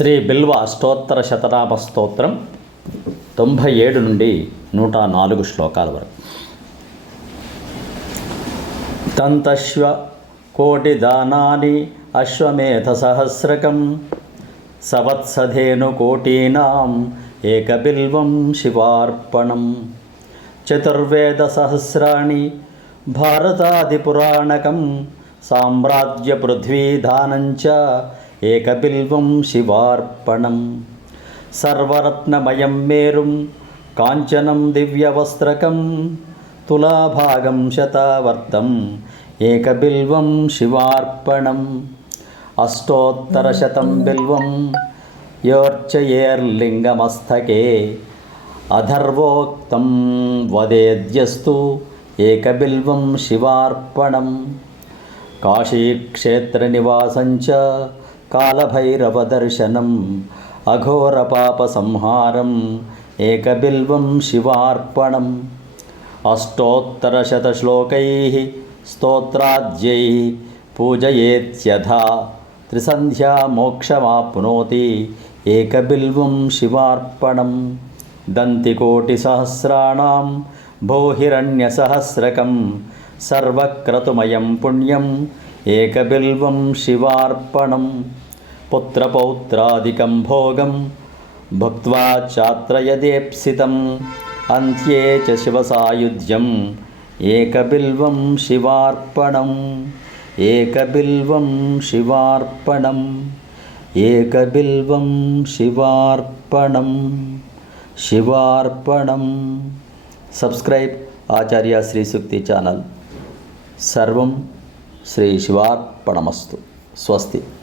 శ్రీ బిల్వ అష్టోత్తర శతనామ స్తోత్రం 97 నుండి 104 శ్లోకాల వరకు. దంతశ్వ కోటిదానాని అశ్వమేధ సహస్రకం సవత్సధేను కోటీనాం ఏకబిల్వం శివార్పణం. చతుర్వేద సహస్రాణి భారతాదిపురాణకం సామ్రాజ్య పృథ్వీధానంచ ఏకబిల్వం శివార్పణం. సర్వరత్నమయం మేరుం కాంచనం దివ్యవస్త్రకం తులాభాగం శతావర్తం ఏకబిల్వం శివార్పణం. అష్టోత్తరశతం బిల్వం యోర్చయేర్లింగమస్తకే అధర్వోక్తం వదేద్యస్తు ఏకబిల్వం శివార్పణం. కాశీక్షేత్రనివాసంచ కాలభైరవదర్శనం అఘోరపాపసంహారం ఏకబిల్వం శివార్పణం. అష్టోత్తరశతశ్లోకైః స్తోత్రాద్యైః పూజయేత్యథా త్రిసంధ్యా మోక్షమాప్నోతి ఏకబిల్వం శివార్పణం. దంతికోటిసహస్రాణాం భూహిరణ్యసహస్రకం సర్వక్రతుమయం పుణ్యం ఏకబిల్వం శివార్పణం. పుత్రపౌత్రాదికం భోగం భుక్త్వా చాత్రయదేప్సితం అంత్యే చ శివసాయుధ్యం ఏకబిల్వం శివార్పణం. ఏకబిల్వం శివార్పణం. ఏకబిల్వం శివార్పణం. శివార్పణం. సబ్స్క్రైబ్ ఆచార్య శ్రీ సూక్తి ఛానల్. సర్వం శ్రీ శివార్పణమస్తు. స్వస్తి.